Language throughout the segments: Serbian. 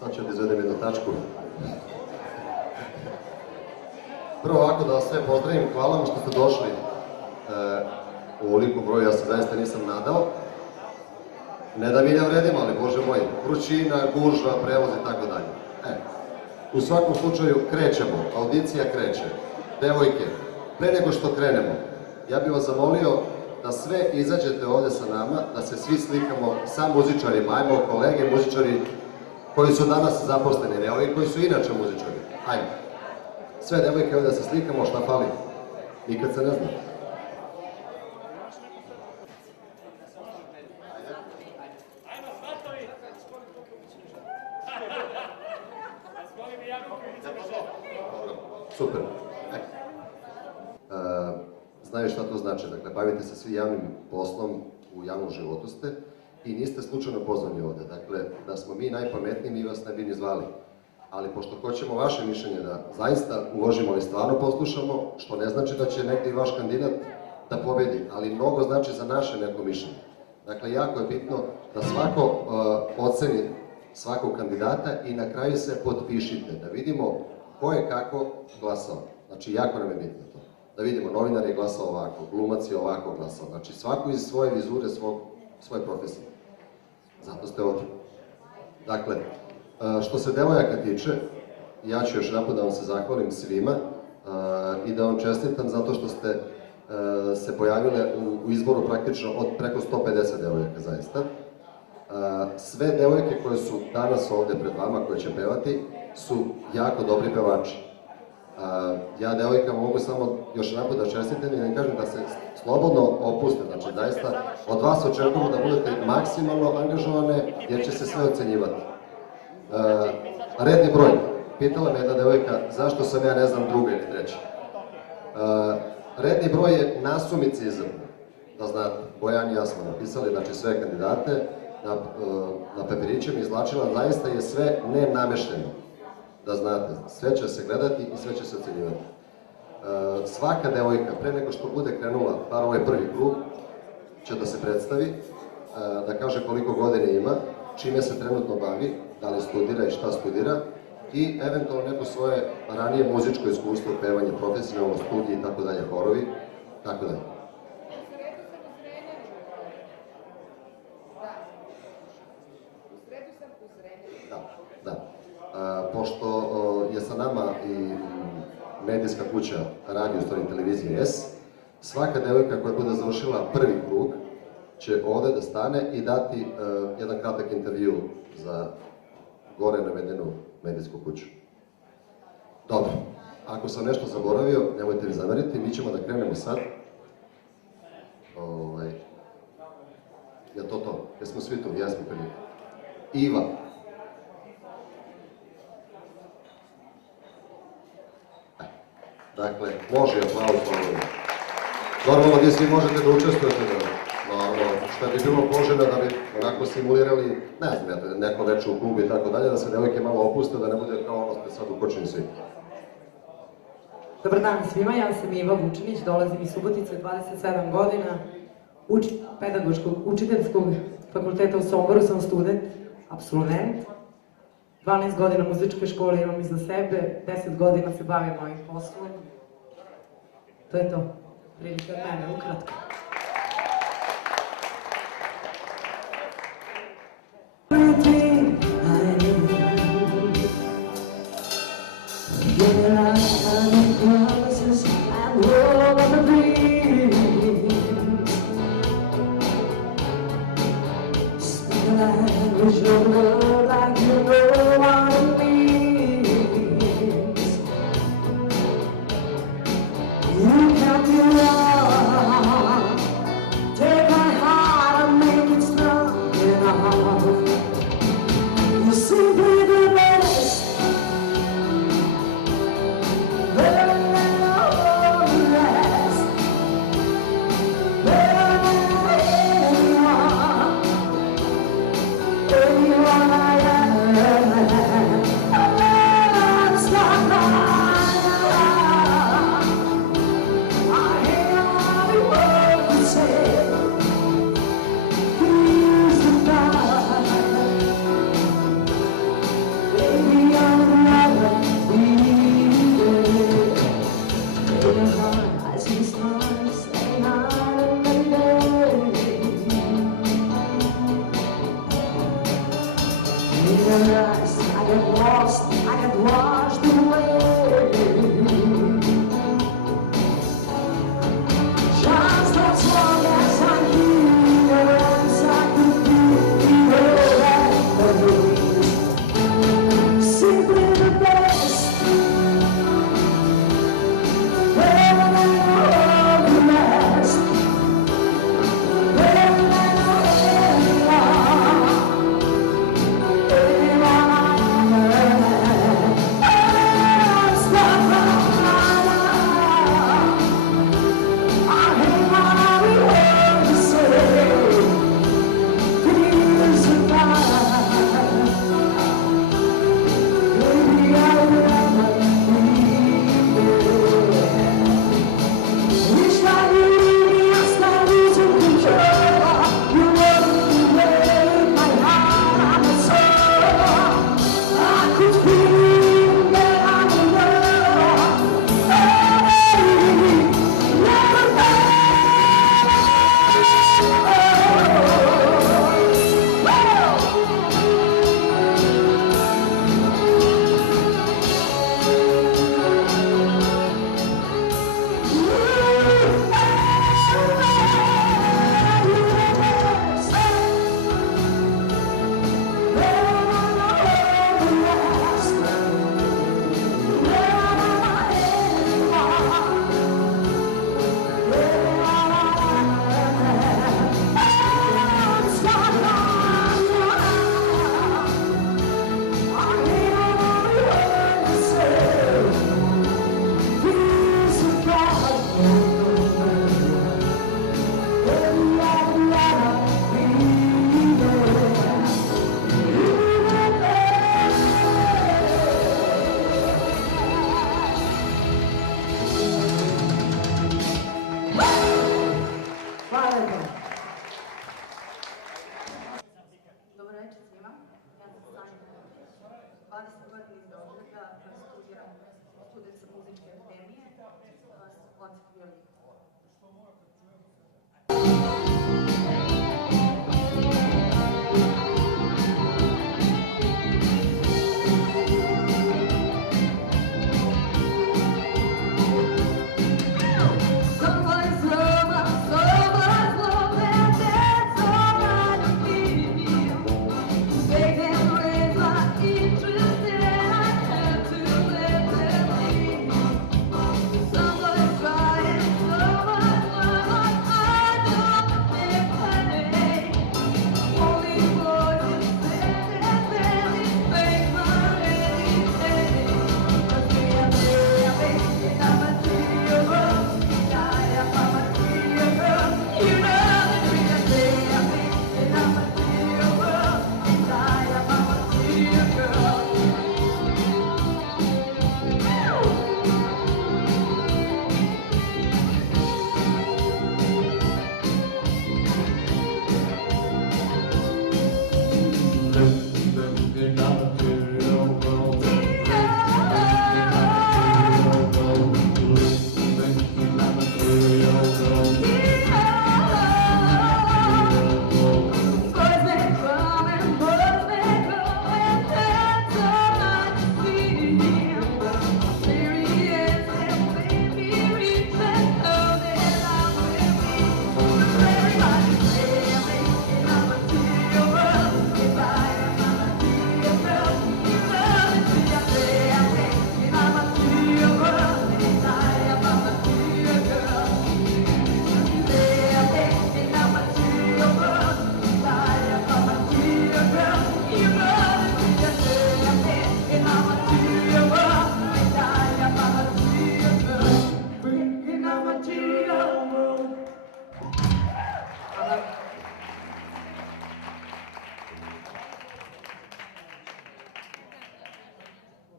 Sad ću da izvedem jednu tačku. Prvo ovako da vas sve pozdravim, hvala vam što ste došli u ovoliku broju, ja se zaista nisam nadao. Ne da mi ne vredimo, ali bože moj, vrućina, gužva, prevoz i tako dalje. U svakom slučaju krećemo, audicija kreće. Devojke, pre nego što krenemo, ja bih vas zamolio da sve izađete ovde sa nama, da se svi slikamo sa muzičarima, ajmo kolege muzičari koji su danas zaposleni, ne ovi koji su inače muzičari. Ajmo. Sve devojke ovde da se slikamo, šta fali? Nikad se ne zna. Super. Znaju šta to znači, dakle, bavite se svi javnim poslom, u javnom životu ste i niste slučajno pozvani ovde. Dakle, da smo mi najpametniji, mi vas ne bi ni zvali. Ali pošto hoćemo vaše mišljenje da zaista uložimo i stvarno poslušamo, što ne znači da će negdje i vaš kandidat da pobedi, ali mnogo znači za naše neko mišljenje. Dakle, jako je bitno da svako oceni svakog kandidata i na kraju se potpišite, da vidimo ko je kako glasao. Znači, jako nam je bitno to. Da vidimo, novinar je glasao ovako, glumac je ovako glasao. Znači, svako iz svoje vizure, svoje profesije. Zato ste ovdje. Dakle, što se devojaka tiče, ja ću još jedanput da vam se zahvalim svima i da vam čestitam zato što ste se pojavile u izboru praktično od preko 150 devojaka, zaista. Sve devojke koje su danas ovde pred vama, koje će pevati, su jako dobri pevači. Ja devojkama mogu samo još jedanput da čestitam i da im kažem da se slobodno opuste, znači zaista od vas očekujemo da budete maksimalno angažovane jer će se sve ocenjivati. Redni broj. Pitala me jedna devojka zašto sam ja ne znam druga ili treća. Redni broj je nasumice izabran, da znate. Bojan i ja smo napisali, znači sve kandidate na papirićem izvlačila, zaista je sve nenamešteno, da znate. Sve će se gledati i sve će se ocenjivati. Svaka devojka, pre nego što bude krenula, bar ovaj prvi krug, će da se predstavi, da kaže koliko godine ima, čime se trenutno bavi, da li studira i šta studira, i eventualno neko svoje ranije muzičko iskustvo, pevanje, profesionalno, studije i tako dalje, horovi, tako dalje. Da. Pošto je sa nama i medijska kuća Radio Story Televizije S, svaka devojka koja bude završila prvi krug će ovde da stane i dati jedan kratak intervju za gore navedenu medijsku kuću. Dobro, ako sam nešto zaboravio, nemojte mi zameriti, mi ćemo da krenemo sad. Je to? Jesmo svi tu? Jesmo prvi. Iva. Dakle, može i aplauz. Normalno, vi svi možete da učestvujete. Što bi bilo poželjno da bi onako simulirali, ne znam, neko reče u klubu i tako dalje, da se devojke malo opuste, da ne bude kao ono ste sad ukočeni svi. Dobar dan svima, ja sam Iva Vučinić, dolazim iz Subotice, 27 godina, pedagoškog učiteljskog fakulteta u Somboru, sam student, absolvent. 12 godina muzičke škole imam iza sebe, 10 godina se bavim ovim poslom. To je to, prilike od mene, ukratko. You can't be wrong.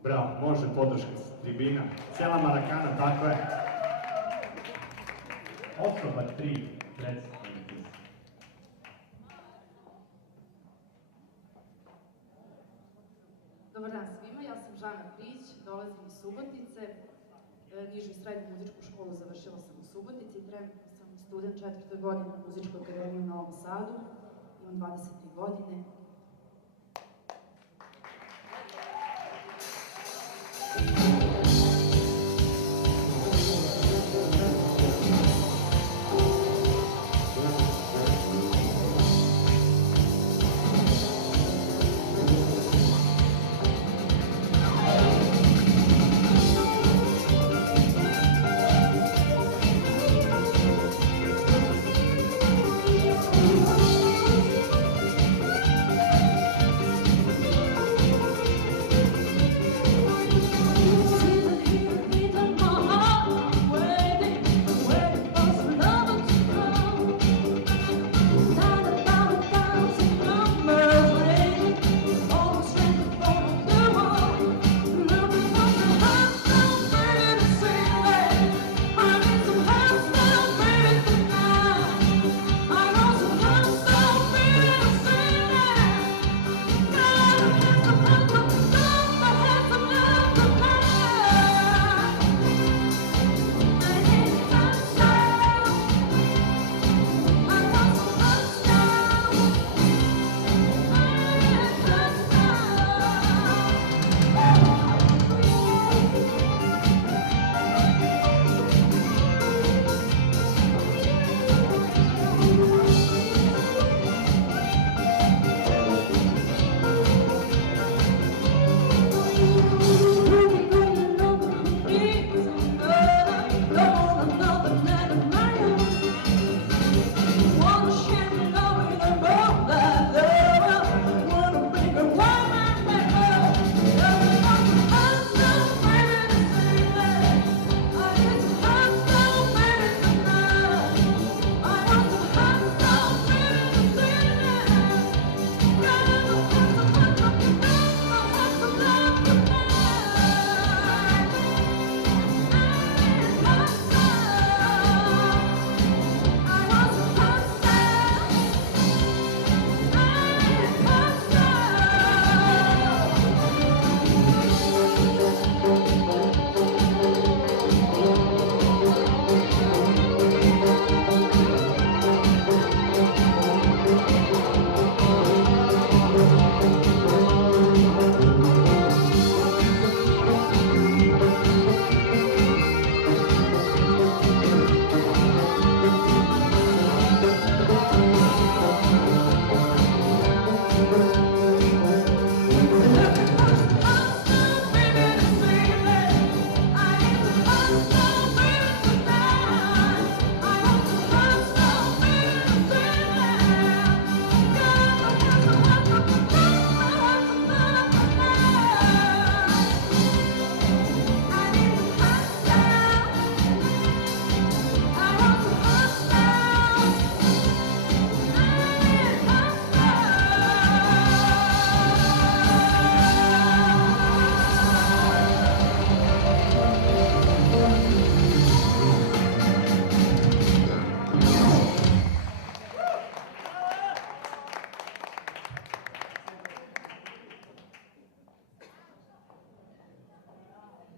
Bravo, može podrška s tribina. Cela Marakana, tako je. Osoba 3, predstavite se. Dobar dan svima, ja sam Žana Prić, dolazim iz Subotice, nižu i srednju muzičku školu završila sam u Subotici i trenutno sam student 4. godine na Muzičkoj akademiji u Novom Sadu, imam 23 godine.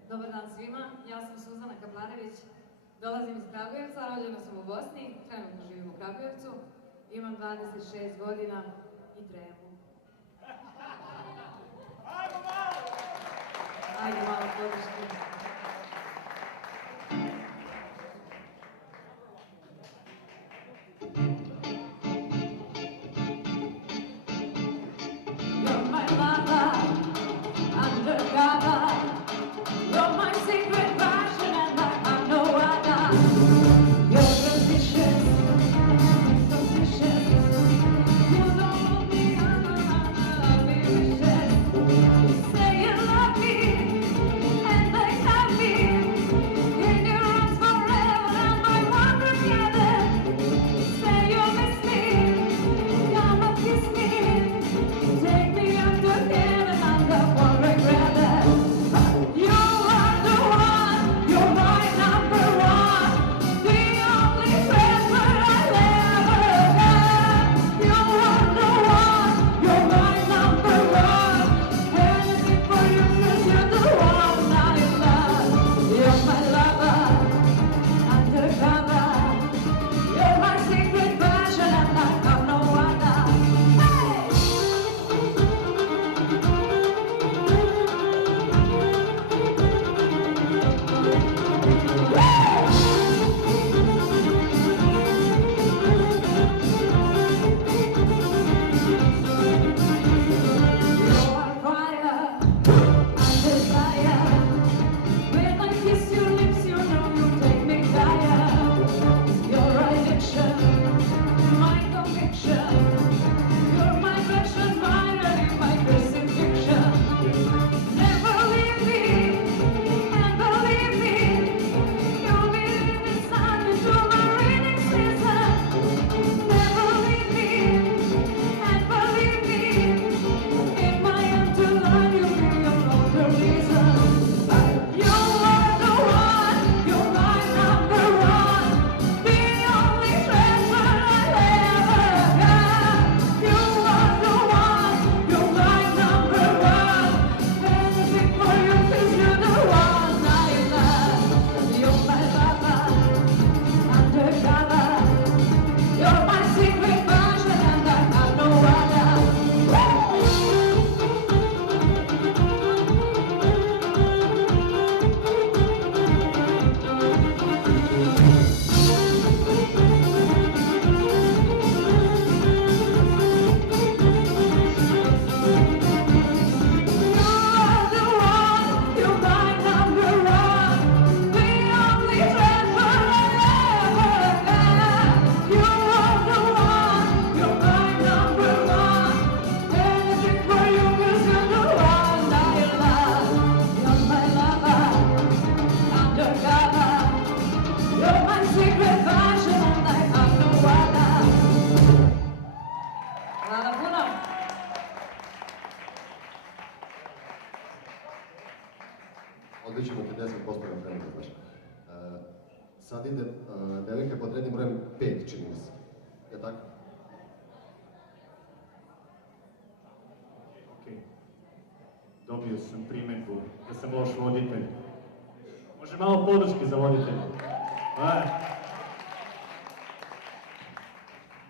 Dobar dan svima, ja sam Suzana Kaplarević, dolazim iz Kragujevca, rođena sam u Bosni, trenutno živim u Kragujevcu, imam 26 godina i tremu. Ajde malo podrške. You're my lover, undercover. You're my secret passion and I have no other. You're delicious, suspicious. You know me, I'm delicious. Say you love me and they Odbit ćemo ti 10% na treningu, znaš. Sad ide devojka pod rednim brojem 5, čini mi se. Je tako? Ok. Dobio sam primjedbu da sam loš voditelj. Može malo podrške za voditelj.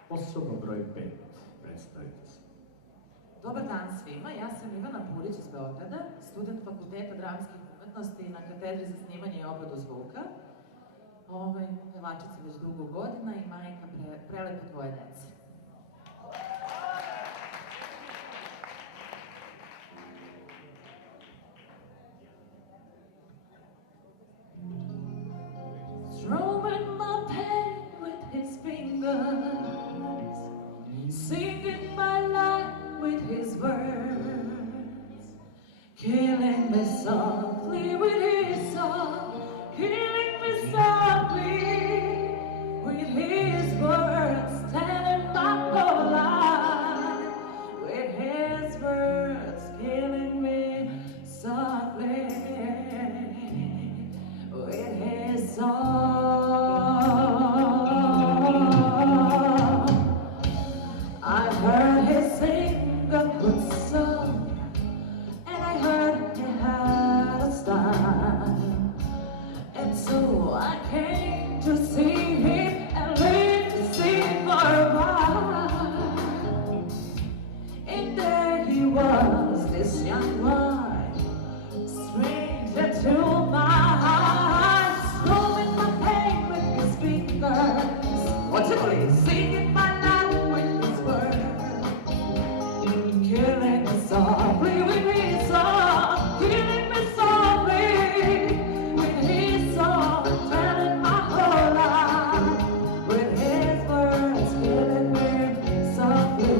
Osoba broj 5, predstavite se. Dobar dan svima, ja sam Ivana Purić iz Beograda, student Fakulteta dramskih umetnosti na katedri za snimanje i obradu zvuka. Pevačica već dugo godina i majka prelepe dvoje dece. Throwing my pen with his fingers, singing my life with his words, killing me softly with his song, killing me softly with his words, telling my whole life with his words, killing me softly with his song. I heard his sing a good song, and I heard he had a style, and so I came to see him and learn to sing for a while. And there he was, this young boy, stranger to my eyes, throwing my pain with his fingers, what'll singing my life with his words, killing me softly with his song, killing me softly with his song, telling my whole life with his words, killing me softly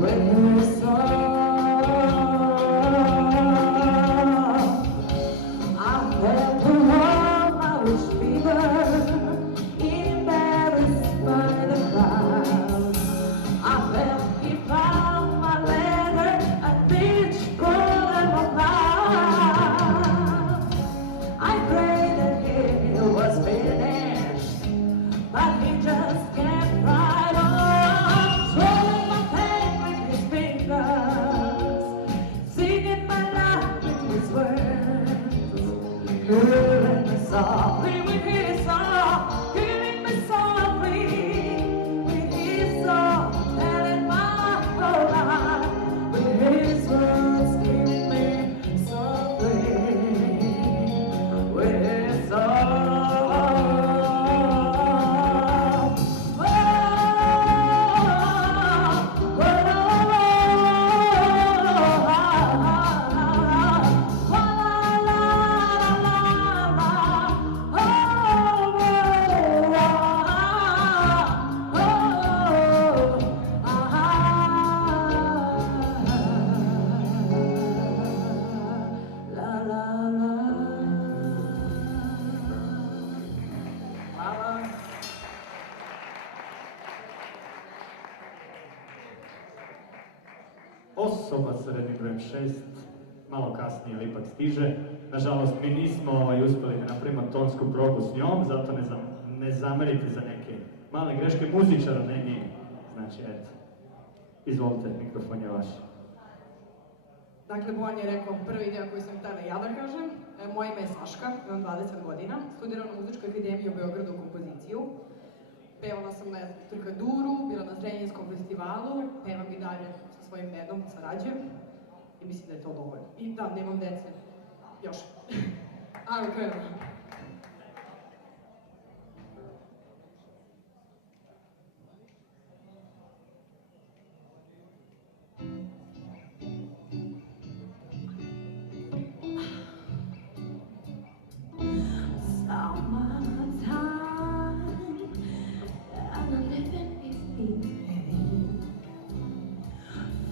with his song. I felt the warm Irish fever, embarrassed by the crowd. I felt he found my letter, a bitch golden my mouth. I prayed that he was finished, but he just kept right on, swallowing my pain with his fingers, singing my life with his words, killing me softly with his song, killing me softly with his song, telling my whole life with his words, killing me softly with his song. Osoba sa rednim brojem 6, malo kasnije, ali ipak stiže. Nažalost, mi nismo uspjeli da napravimo tonsku probu s njom, zato ne zamerite za neke male greške muzičara, ne njih. Znači, eto, izvolite, mikrofon je vaš. Dakle, Bojan je rekao prvi deo koji sam htjela ja da kažem. Moje ime je Saška, imam 20 godina, studirala na Muzičkoj akademiji u Beogradu kompoziciju. Pevala sam na Trkaduru, bila na Zrenjinskom festivalu, pevam i dalje sa svojim bedom, sarađujem i mislim da je to dovoljno. I da, nemam dece, još. Ajmo, krenemo.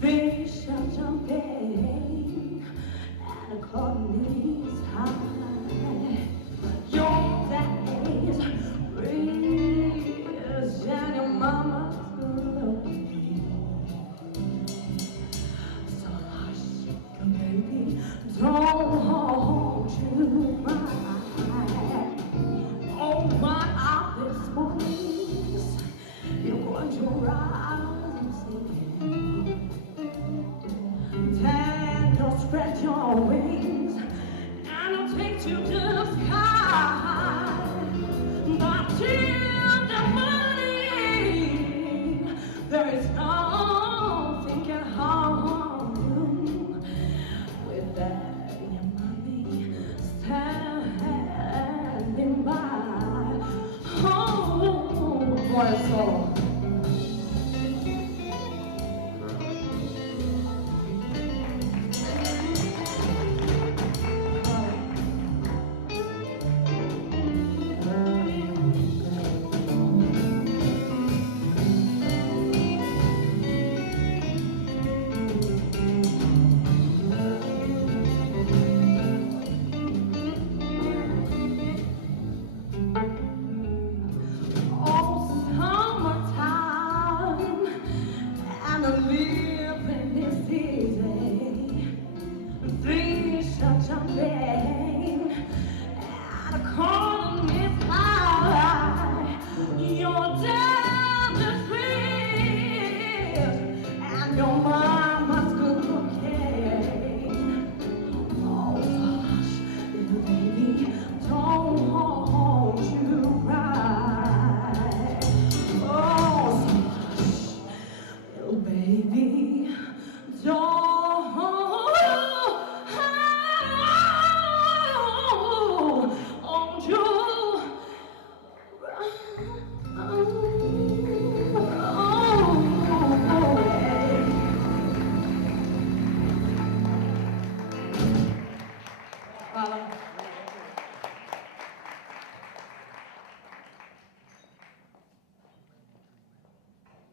Fish are jumping and the colonies high. spread your wings and I'll take you to the sky. But till the morning, there is nothing can harm you with that your mommy standing by. Oh, boy, solo.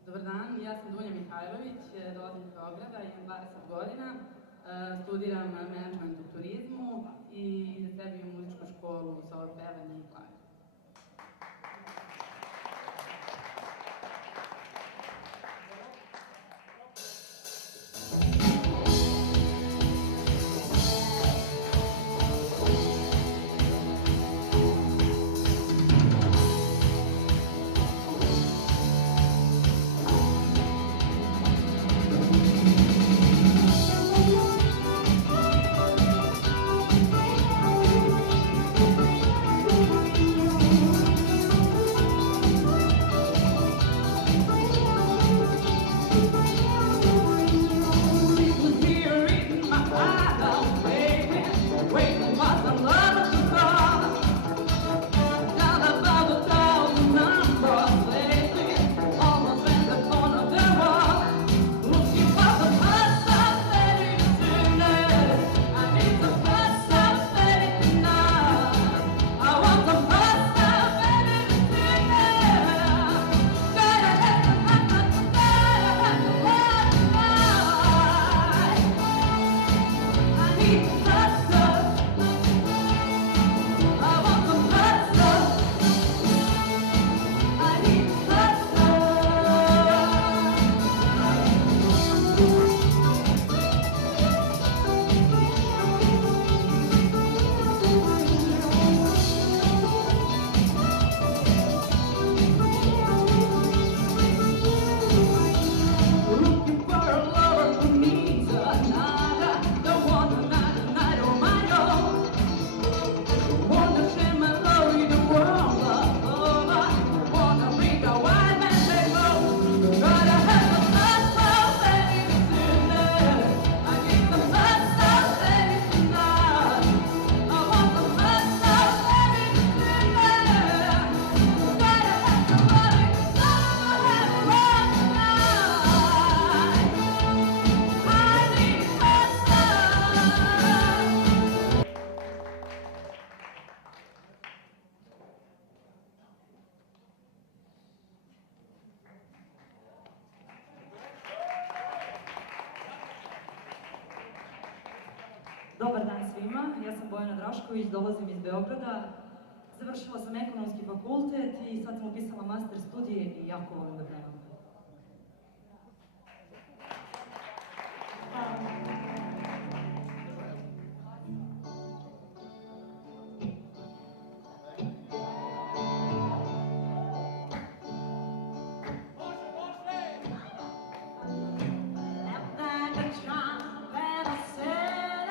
Dobar dan, ja sam Dunja Mihajlović, dolazim iz Beograda, imam 20 godina, studiram menadžment u turizmu i za sebe imam muzičku školu za pevanje i klavir. Dobar dan svima, ja sam Bojana Drašković, dolazim iz Beograda. Završila sam ekonomski fakultet i sad sam upisala master studije i jako volim da pevam. Left like a trump and I said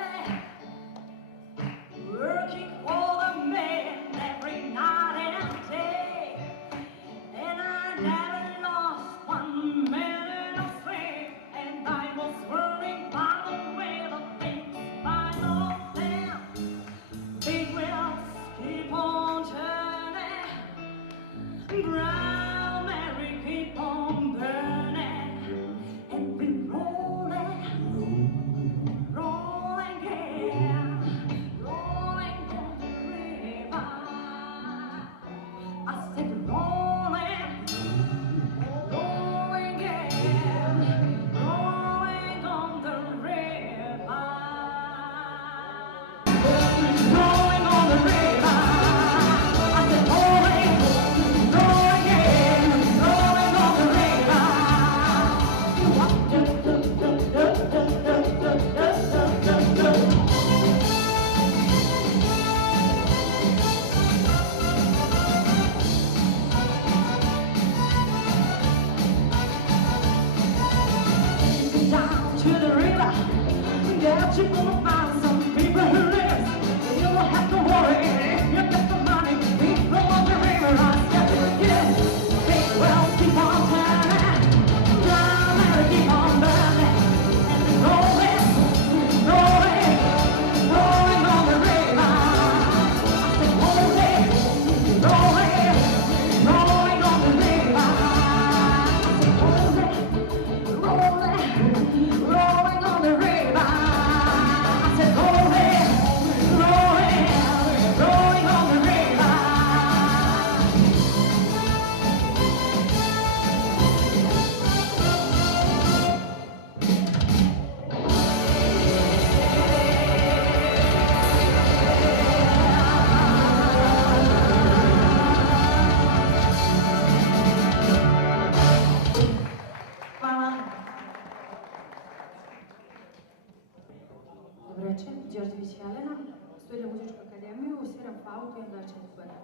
Dobreče, Đorđević Jelena, studiram muzičku akademiju, sviram flautu i imam 24 godine.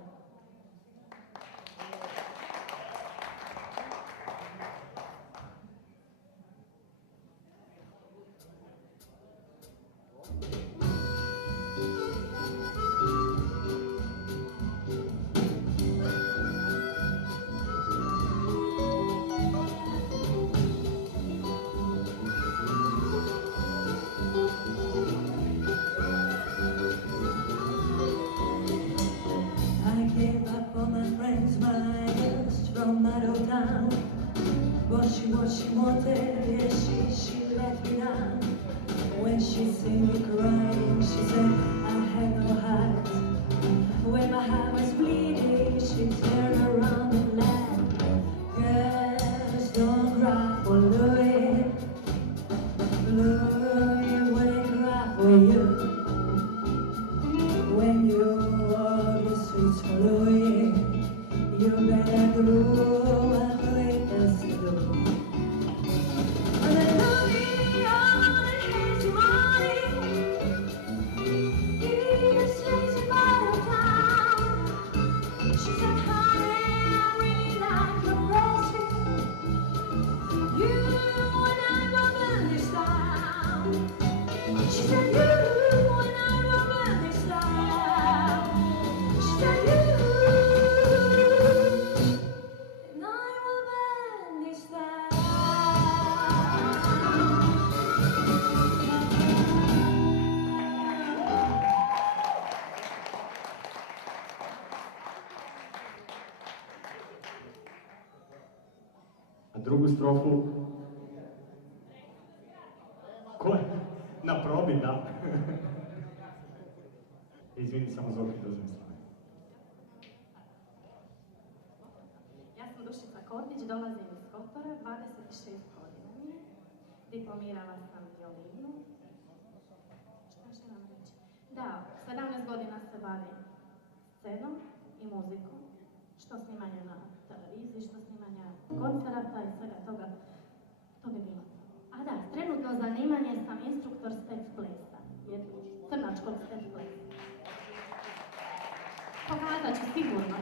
I gave up all my friends, my idols from my old town. What she wanted, yeah, she let me down. When she see me crying, she said I had no heart. When my heart was bleeding, she turned around and laughed. Girls, don't cry for Louis. Louis wouldn't cry for you. When you walk the streets for Louis, you better do what Louis does do. And then Louis on a hazy morning, he was chasing by the town. She said, honey, I really like your bracelet. You and I will burn this town. She said, you and I will burn this town. She said, you and I will burn this town. A drugu strofu... Ko je? Na probi, da. Izvini, samo Zoki da uzmem strane. Ja sam Dušica Kordić, dolazim iz Kotora, 26 godina mi je. Diplomirala sam violinu. Šta još imam reći? Da, 17 godina se bavim scenom i muzikom. Što snimanja na televiziji, što snimanja koncerata i svega toga. To bi bilo. A da, trenutno zanimanje sam instruktor step plesa. Crnačkog step plesa. Pokazat ću sigurno.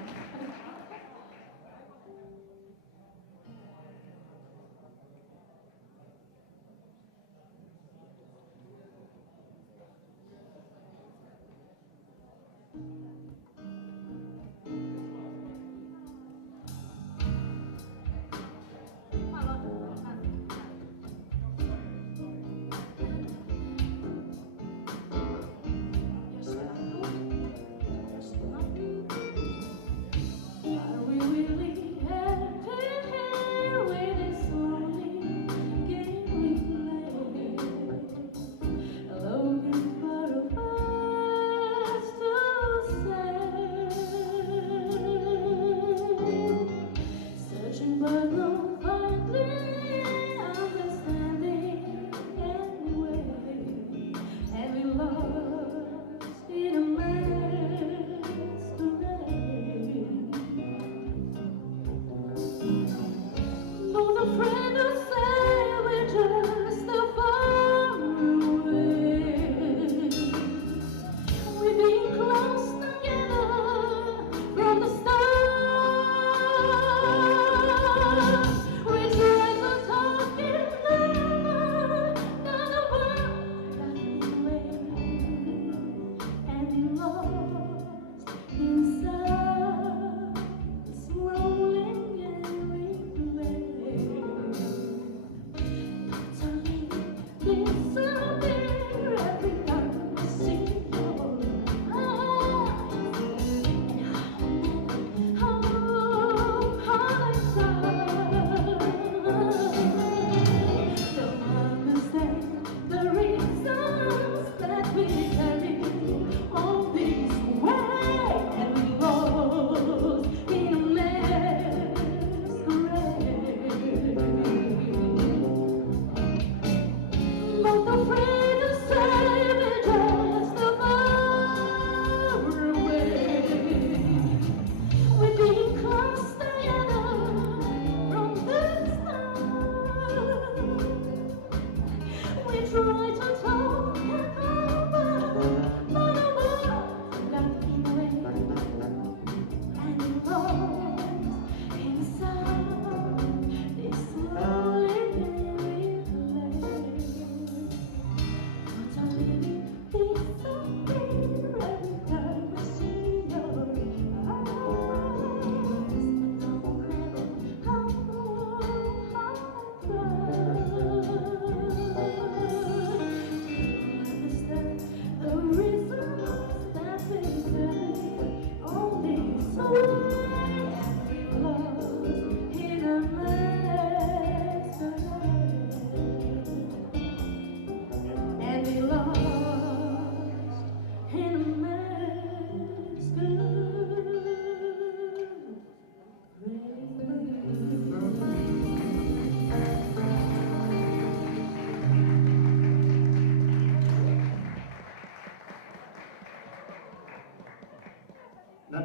Još jedan put. Još jednom.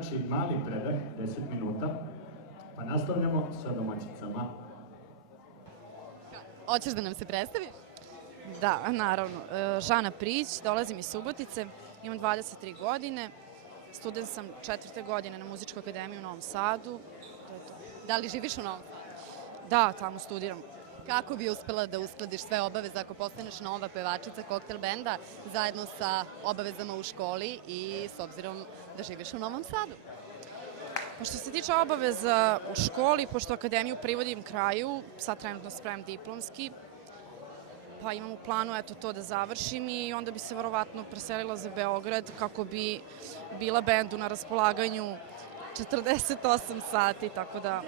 znači mali predah, 10 minuta, pa nastavljamo sa domaćicama. Hoćeš da nam se predstaviš? Da, naravno. Žana Prić, dolazim iz Subotice, imam 23 godine, student sam 4. godine na Muzičkoj akademiji u Novom Sadu. To je to. Da li živiš u Novom Sadu? Da, tamo studiram. Kako bi uspela da uskladiš sve obaveze ako postaneš nova pevačica koktel benda zajedno sa obavezama u školi i s obzirom da živiš u Novom Sadu? Pa što se tiče obaveza u školi, pošto akademiju privodim kraju, sad trenutno spremam diplomski, pa imam u planu to da završim i onda bi se verovatno preselila za Beograd kako bi bila bendu na raspolaganju 48 sati, tako da,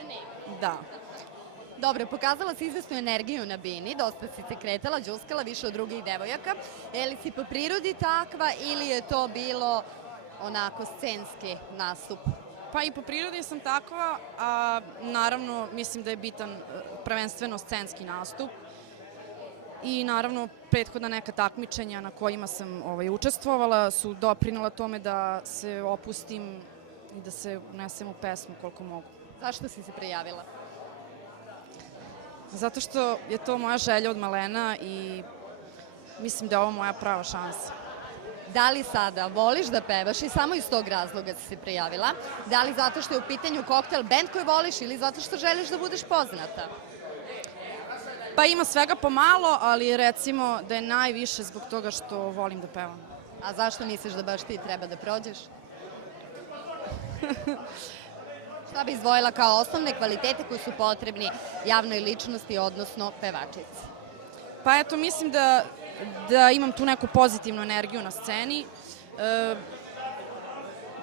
da. Dobro, pokazala si izvesnu energiju na bini, dosta si se kretala, đuskala više od drugih devojaka. Je li si po prirodi takva ili je to bilo onako scenski nastup? Pa i po prirodi sam takva, a naravno mislim da je bitan prvenstveno scenski nastup. I naravno prethodna neka takmičenja na kojima sam učestvovala su doprinela tome da se opustim i da se unesem u pesmu koliko mogu. Zašto si se prijavila? Zato što je to moja želja od malena i mislim da je ovo moja prava šansa. Da li sada voliš da pevaš i samo iz tog razloga si se prijavila? Da li zato što je u pitanju koktel band koji voliš ili zato što želiš da budeš poznata? Pa ima svega pomalo, ali recimo da je najviše zbog toga što volim da pevam. A zašto misliš da baš ti treba da prođeš? Šta bi izdvojila kao osnovne kvalitete koji su potrebni javnoj ličnosti, odnosno pevačici? Pa eto, mislim da imam tu neku pozitivnu energiju na sceni.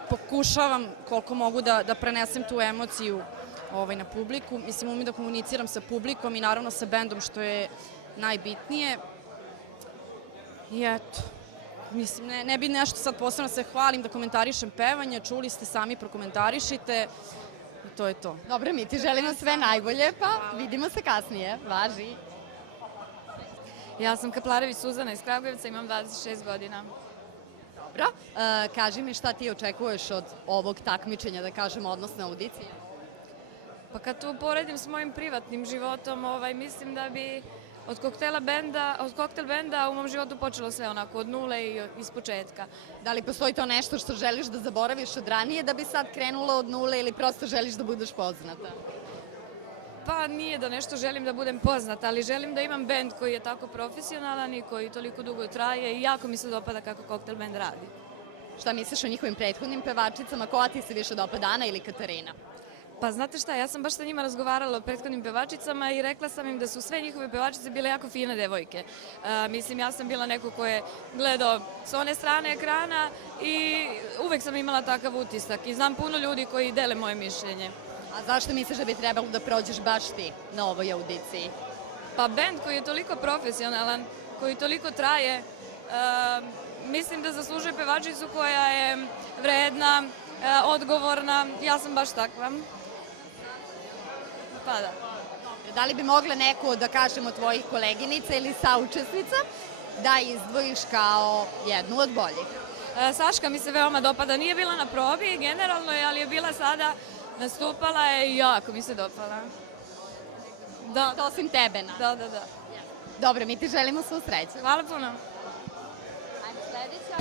Pokušavam koliko mogu da prenesem tu emociju na publiku. Mislim, umim da komuniciram sa publikom i naravno sa bendom, što je najbitnije. I eto, mislim, ne bi nešto sad posebno se hvalim da komentarišem pevanje, čuli ste, sami prokomentarišite i to je to. Dobro, mi ti želimo sve najbolje, pa vidimo se kasnije. Važi. Ja sam Kaplarević Suzana iz Kragujevca, imam 26 godina. Dobro, kaži mi šta ti očekuješ od ovog takmičenja, da kažemo, odnosno audicije? Pa kad to uporedim s mojim privatnim životom, mislim da bi od koktel benda u mom životu počelo sve onako od nule i iz početka. Da li postoji to nešto što želiš da zaboraviš od ranije da bi sad krenula od nule ili prosto želiš da budeš poznata? Pa nije da nešto želim da budem poznata, ali želim da imam bend koji je tako profesionalan i koji toliko dugo traje i jako mi se dopada kako koktel bend radi. Šta misliš o njihovim prethodnim pevačicama? Koja ti se više dopada, Ana ili Katarina? Pa znate šta, ja sam baš sa njima razgovarala o prethodnim pevačicama i rekla sam im da su sve njihove pevačice bile jako fine devojke. Mislim, ja sam bila neko ko je gledao s one strane ekrana i uvek sam imala takav utisak i znam puno ljudi koji dele moje mišljenje. A zašto misliš da bi trebalo da prođeš baš ti na ovoj audiciji? Pa bend koji je toliko profesionalan, koji toliko traje, mislim da zaslužuje pevačicu koja je vredna, odgovorna, ja sam baš takva. Pa da. Da li bi mogla neko, da kažemo, tvojih koleginica ili saučesnica da izdvojiš kao jednu od boljih? Saška mi se veoma dopada, nije bila na probi generalno, ali je bila sada, nastupala je i jako mi se dopala. Da. Osim tebe, na. Da. Dobro, mi ti želimo svu sreću. Hvala puno. Ajmo sledeća.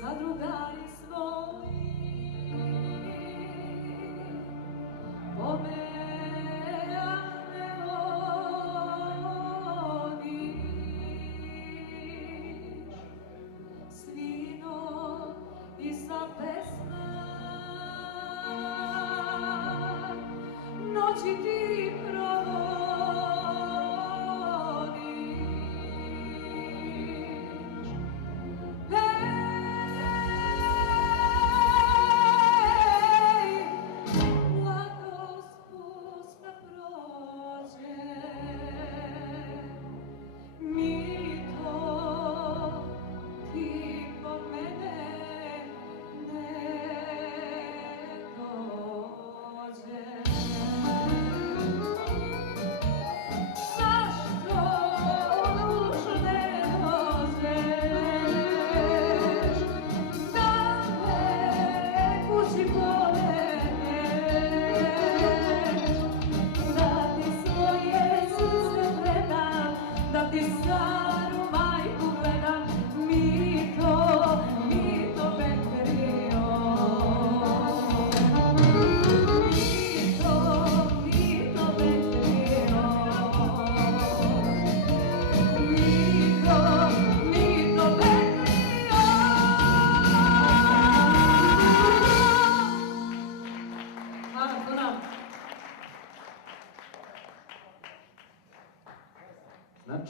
Zadrugari svoji pomejane vodič, svino i sa pesma noći ti provodič. Blagost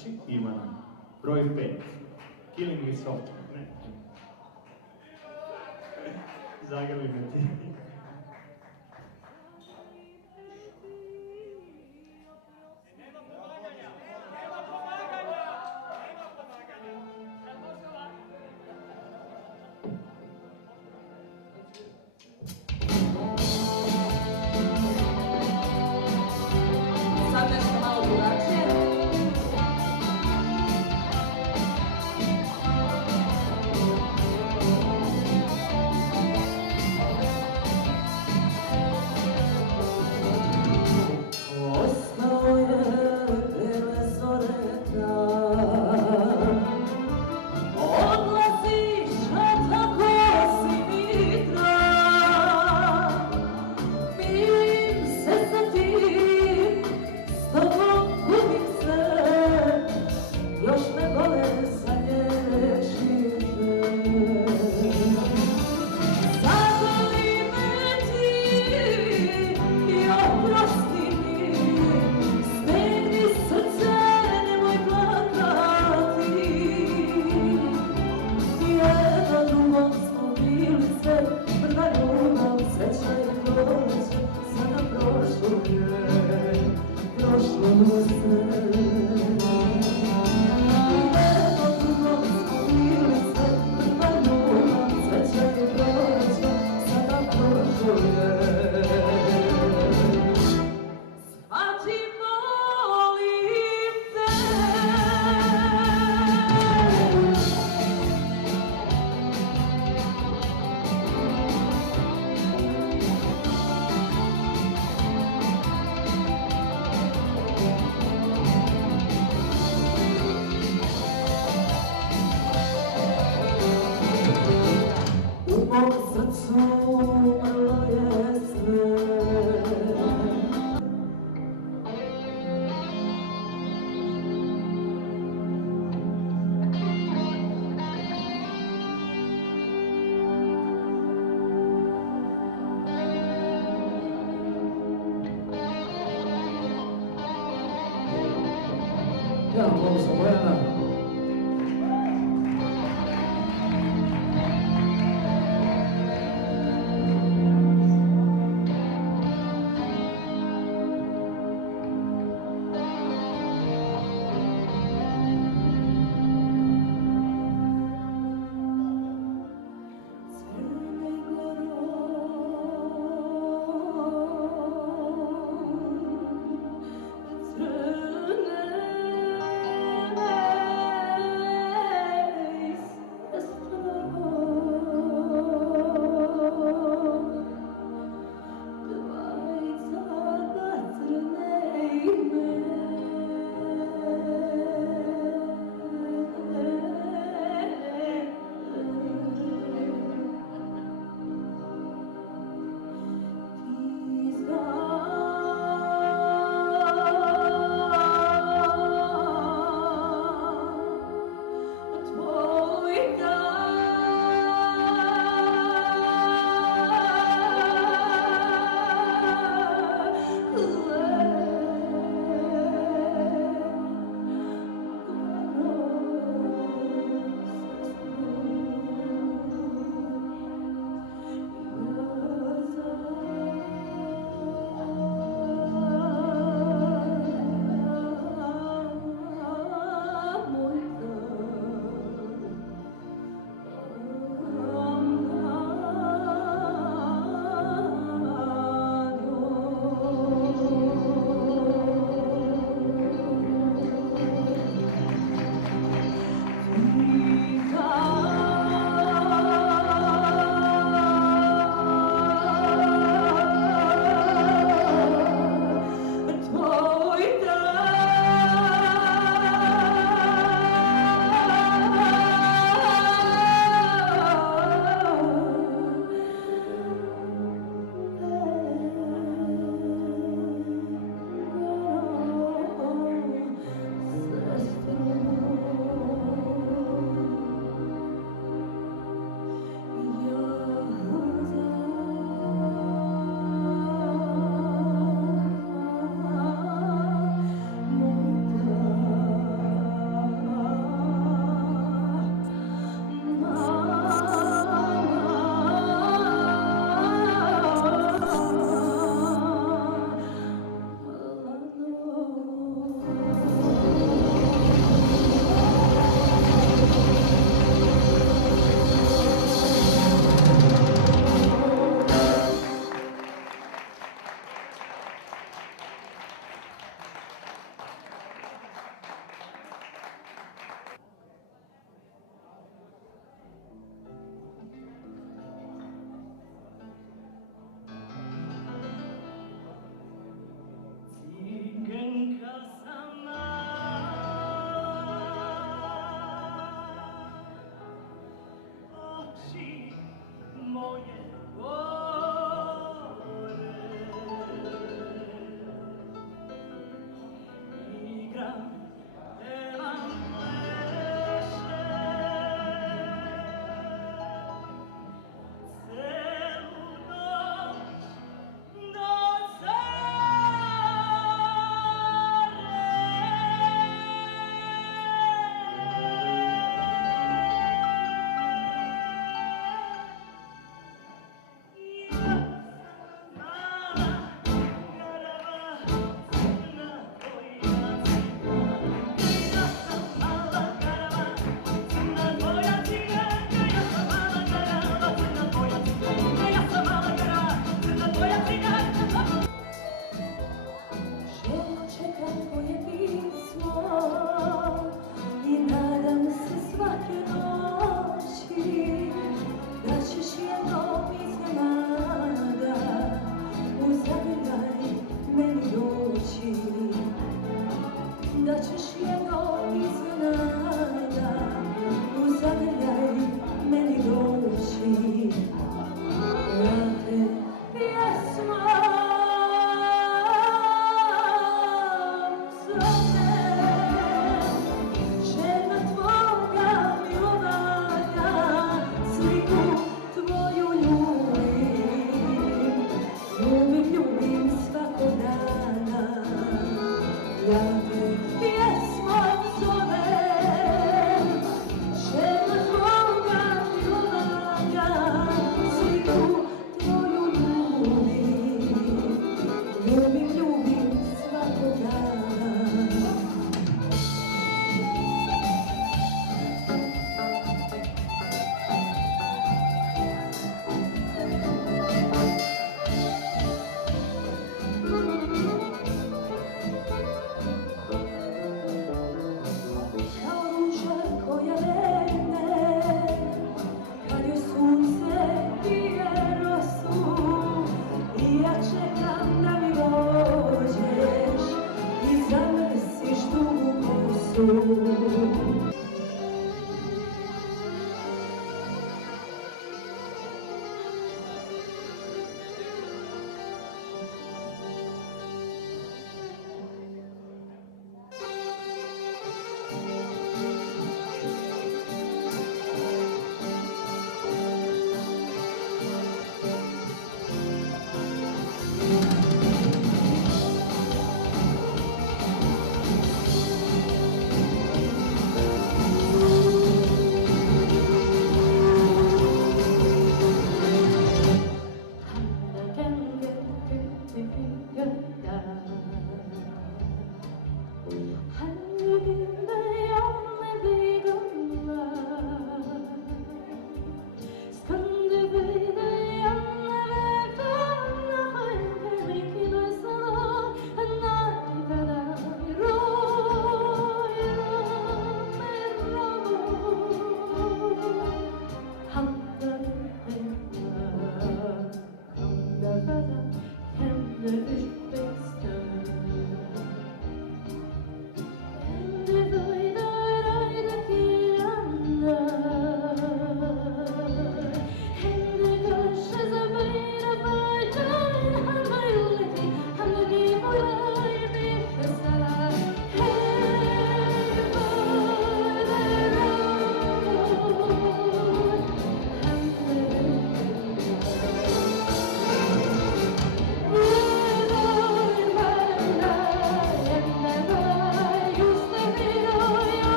Znači, Ivana. Broj 5. Killing me softly. Ne. Zagrli me ti. Sad nešto malo drugačije. Ostao je bele zore dan. Odlaziš, a tako si mi drag. Mirim se sa tim, s tobom gubim se, još me bole zalječiš me. Zavoli me ti i oprosti mi, stegni srce, nemoj plakati. Jedno drugom smo bili sve, prva ljubav, sreća i proleće, sada prošlo je, prošlo sve. Jedno drugom smo bili sve, prva ljubav, sreća i proleće, sada prošlo je. Shvati, molim te. U mom srcu umrlo je sve. Ja, ovo sam Bojana. Crne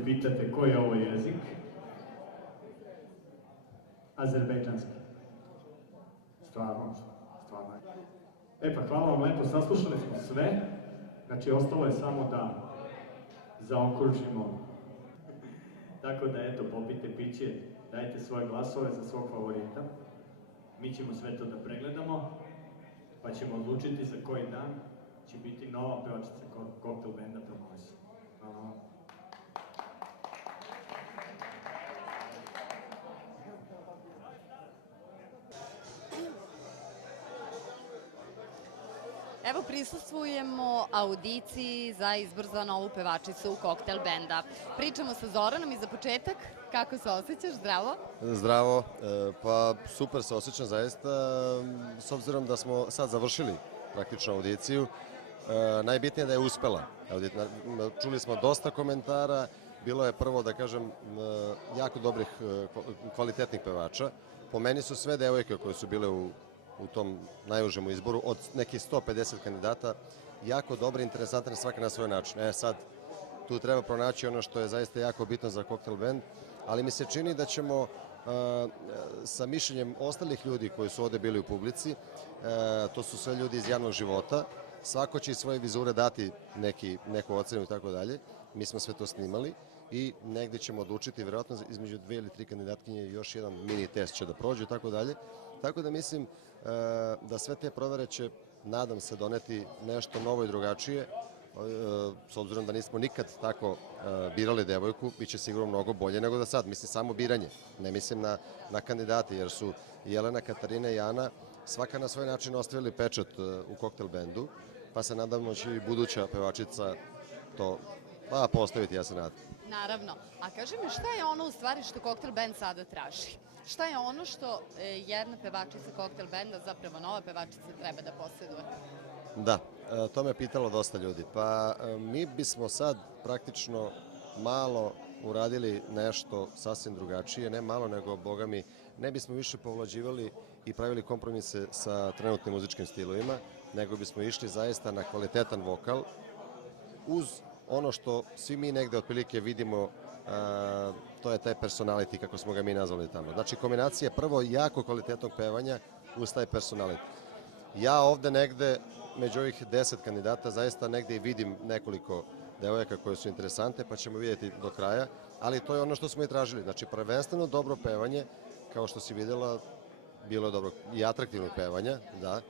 se pitate koji je ovo jezik, azerbejdžanski. Stvarno. E pa hvala vam lepo, saslušali smo sve, znači ostalo je samo da zaokružimo. Tako da eto, popite piće, dajte svoje glasove za svog favorita. Mi ćemo sve to da pregledamo, pa ćemo odlučiti za koji dan će biti nova pevačica koktel benda Promosi. Hvala vam. Evo prisustvujemo audiciji za izbor za novu pevačicu koktel benda. Pričamo sa Zoranom i za početak, kako se osjećaš? Zdravo? Zdravo, pa super se osjećam zaista, s obzirom da smo sad završili praktično audiciju. Najbitnije je da je uspela. Čuli smo dosta komentara, bilo je prvo, da kažem, jako dobrih, kvalitetnih pevača. Po meni su sve devojke koje su bile u tom najužem izboru, od nekih 150 kandidata, jako dobre, interesantne, svaka na svoj način. Sad, tu treba pronaći ono što je zaista jako bitno za koktel band, ali mi se čini da ćemo sa mišljenjem ostalih ljudi koji su ovde bili u publici, to su sve ljudi iz javnog života, svako će iz svoje vizure dati neku ocenu i tako dalje. Mi smo sve to snimali i negde ćemo odlučiti, verovatno između 2 ili 3 kandidatkinje, još jedan mini test će da prođe i tako dalje. Tako da mislim da sve te provere će, nadam se, doneti nešto novo i drugačije. S obzirom da nismo nikad tako birali devojku, bit će sigurno mnogo bolje nego da sad. Mislim samo biranje, ne mislim na kandidate, jer su Jelena, Katarina i Ana svaka na svoj način ostavili pečat u koktel bendu, pa se nadamo će i buduća pevačica to postaviti, ja se nadam. Naravno. A kaži mi, šta je ono u stvari što koktel band sada traži? Šta je ono što jedna pevačica koktel benda, zapravo nova pevačica, treba da posjeduje? Da, to me pitalo dosta ljudi. Pa mi bismo sad praktično malo uradili nešto sasvim drugačije, ne malo, nego, boga mi, ne bismo više povlađivali i pravili kompromise sa trenutnim muzičkim stilovima, nego bismo išli zaista na kvalitetan vokal, uz ono što svi mi negde otprilike vidimo, to je taj personality, kako smo ga mi nazvali tamo. Znači, kombinacija prvo jako kvalitetnog pevanja uz taj personality. Ja ovde negde, među ovih 10 kandidata, zaista negde i vidim nekoliko devojaka koje su interesante, pa ćemo vidjeti do kraja, ali to je ono što smo i tražili. Znači, prvenstveno dobro pevanje, kao što si videla, bilo je dobro i atraktivnog pevanja, da,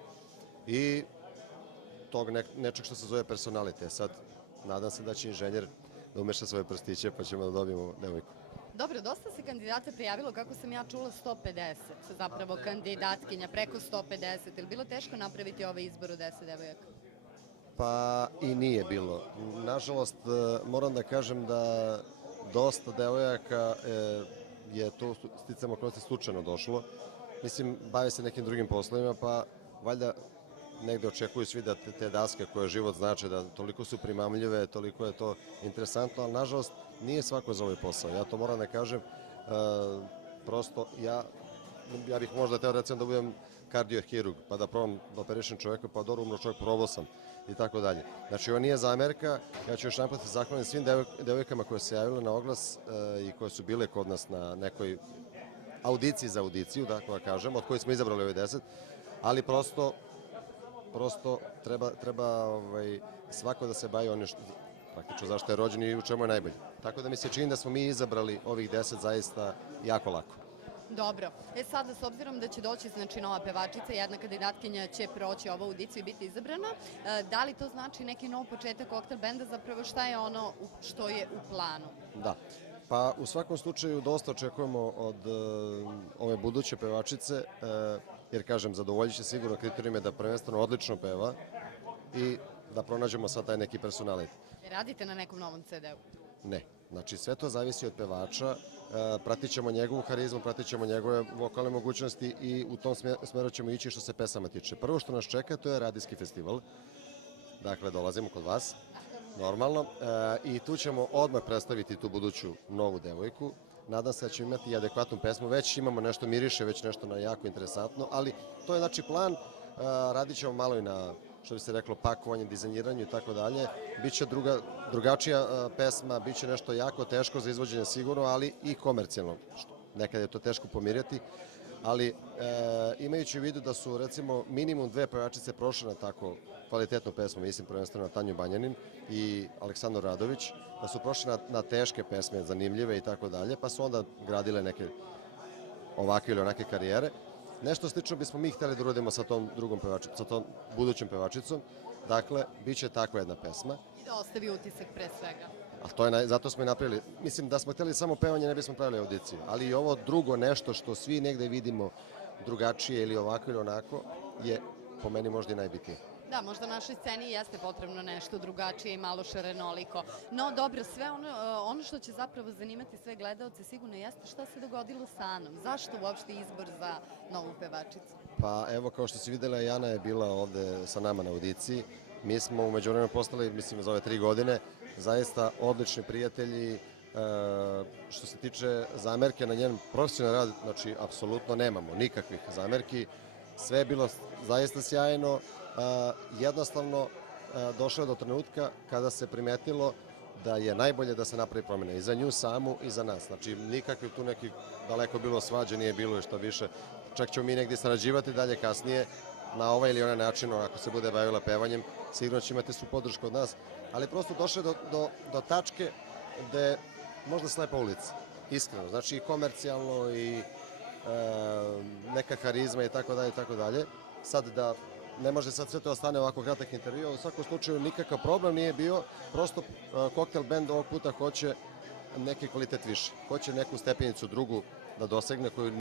i tog nečeg što se zove personality. Sad, nadam se da će inženjer da umeša svoje prstiće, pa ćemo da dobijemo devojku. Dobro, dosta se kandidata prijavilo, kako sam ja čula, 150, zapravo kandidatkinja, preko 150. Je li bilo teško napraviti ovaj izbor od 10 devojaka? Pa i nije bilo. Nažalost, moram da kažem da dosta devojaka je to sticam okolnosti slučajno došlo. Mislim, bave se nekim drugim poslovima, pa valjda negde očekuju svi da te daske koje život znače, da toliko su primamljive, toliko je to interesantno, ali nažalost nije svako za ovaj posao. Ja to moram da kažem, prosto ja bih možda teo recimo da budem kardiohirurg, pa da probam da operišem čoveka, pa dobro umro čovjek, probao sam i tako dalje. Znači, ovo nije zamerka, ja ću još napad se zahvalim svim devojkama koje se javile na oglas i koje su bile kod nas na nekoj audiciji za audiciju, da kažem, od koje smo izabrali ove 10, ali prosto treba svako da se bavi ono praktično zašto je rođen i u čemu je najbolji. Tako da mi se čini da smo mi izabrali ovih 10 zaista jako lako. Dobro. Sada, s obzirom da će doći, znači, nova pevačica, jedna kandidatkinja će proći ovu audiciju i biti izabrana, da li to znači neki nov početak koktel benda, zapravo šta je ono što je u planu? Da. Pa u svakom slučaju dosta očekujemo od ove buduće pevačice, jer kažem, zadovoljit će sigurno kriterijume da prvenstveno odlično peva i da pronađemo sad taj neki personality. Radite na nekom novom CD-u? Ne. Znači, sve to zavisi od pevača, pratit ćemo njegovu harizmu, pratit ćemo njegove vokalne mogućnosti i u tom smeru ćemo ići što se pesama tiče. Prvo što nas čeka, to je radijski festival. Dakle, dolazimo kod vas, normalno, i tu ćemo odmah predstaviti tu buduću novu devojku. Nadam se da ćemo imati i adekvatnu pesmu, već imamo nešto miriše, već nešto jako interesantno, ali to je znači plan, radit ćemo malo i na što bi se reklo, pakovanju, dizajniranju i tako dalje. Biće drugačija pesma, biće nešto jako teško za izvođenje sigurno, ali i komercijalno. Nekad je to teško pomirjati, ali imajući u vidu da su recimo minimum 2 pevačice prošle na tako kvalitetnu pesmu, mislim prvenstveno na Tanju Banjanin i Aleksandru Radović, da su prošle na teške pesme, zanimljive i tako dalje, pa su onda gradile neke ovakve ili onake karijere. Nešto slično bismo mi hteli da uradimo sa tom drugom pevačicom, sa tom budućom pevačicom. Dakle, bit će takva jedna pesma. I da ostavi utisak pre svega. A to je zato smo i napravili. Mislim da smo hteli samo pevanje, ne bismo pravili audiciju. Ali i ovo drugo nešto što svi negde vidimo drugačije ili ovako ili onako je po meni možda i najbitnije. Da, možda našoj sceni jeste potrebno nešto drugačije i malo šarenoliko. No dobro, sve ono što će zapravo zanimati sve gledaoce sigurno jeste šta se dogodilo sa Anom. Zašto uopšte izbor za novu pevačicu? Pa evo, kao što si videla, Jana je bila ovde sa nama na audiciji. Mi smo u međuvremenu postali, mislim, za ove 3 godine, zaista odlični prijatelji. Što se tiče zamerke na njen profesionalni rad, znači, apsolutno nemamo nikakvih zamerki. Sve je bilo zaista sjajno. Jednostavno, došlo je do trenutka kada se primetilo da je najbolje da se napravi promjena i za nju samu i za nas. Znači, nikakvi tu neki daleko bilo svađe, nije bilo i što više. Čak ćemo mi negdje sarađivati dalje kasnije na ovaj ili onaj način, ako se bude bavila pevanjem, sigurno će imati svu podršku od nas, ali prosto došlo je do tačke gde je možda slepa ulica, iskreno. Znači i komercijalno i neka harizma i tako dalje i tako dalje. Sad da ne može sad sve to ostane ovako kratak intervju, u svakom slučaju nikakav problem nije bio, prosto koktel band ovog puta hoće neki kvalitet više, hoće neku stepenicu drugu da dosegne koju